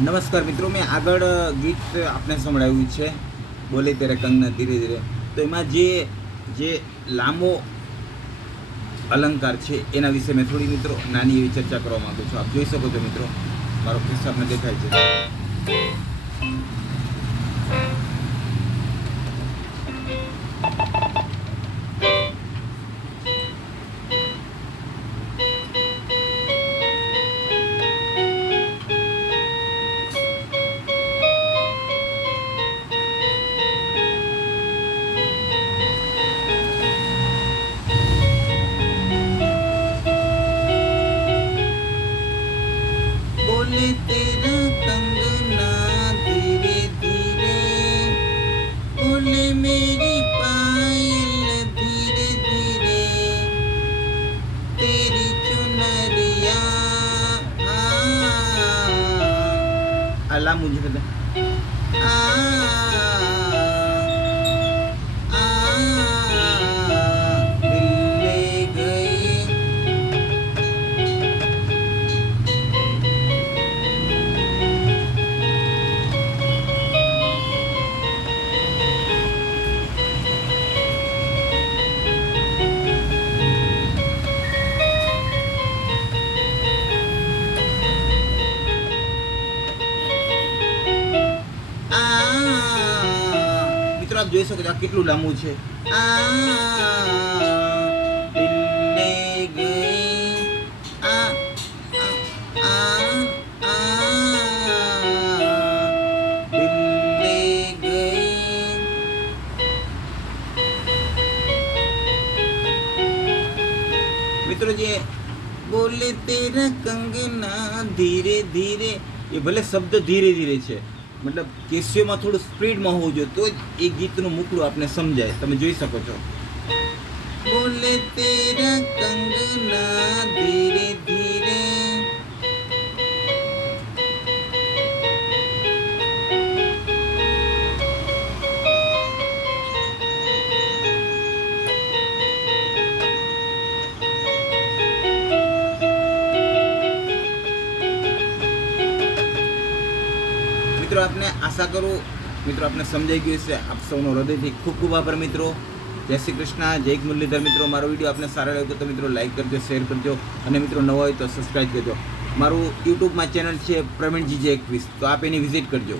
નમસ્કાર મિત્રો, મેં આગળ ગીત આપને સંભળાવ્યું છે, બોલે ત્યારે કંગના ધીરે ધીરે. તો એમાં જે જે લાંબો અલંકાર છે, એના વિશે મેં થોડી મિત્રો નાની એવી ચર્ચા કરવા માંગુ છું. આપ જોઈ શકો છો મિત્રો, મારો કિસ્સો આપને દેખાય છે. આ લાંબુ આપ જોઈ શકો આ કેટલું લાંબુ છે. મિત્રો જે બોલે તેરા કંગના ધીરે ધીરે, એ ભલે શબ્દ ધીરે ધીરે છે મતલબ કેસ્યોમાં થોડું સ્પીડમાં હોવું જોઈએ, તો જ એ ગીતનું મૂકડું આપણે સમજાય. તમે જોઈ શકો છો. બોલે તેરા કંગના ધીરે આપને આશા કરું, મિત્રો, આપને સમજાઈ ગયું છે આપ સૌનો હૃદયથી ખૂબ ખૂબ આભાર, મિત્રો. જય શ્રી કૃષ્ણ. જય મુરલીધર, મિત્રો. મારો વીડિયો આપને સારો લાગ્યો તો, મિત્રો, લાઈક કરજો, શેર કરજો. અને મિત્રો, નવા હોય તો સબસ્ક્રાઈબ કરજો. મારું યુટ્યુબમાં ચેનલ છે પ્રવીણજી જે એકવીસ. તો આપ એની વિઝિટ કરજો.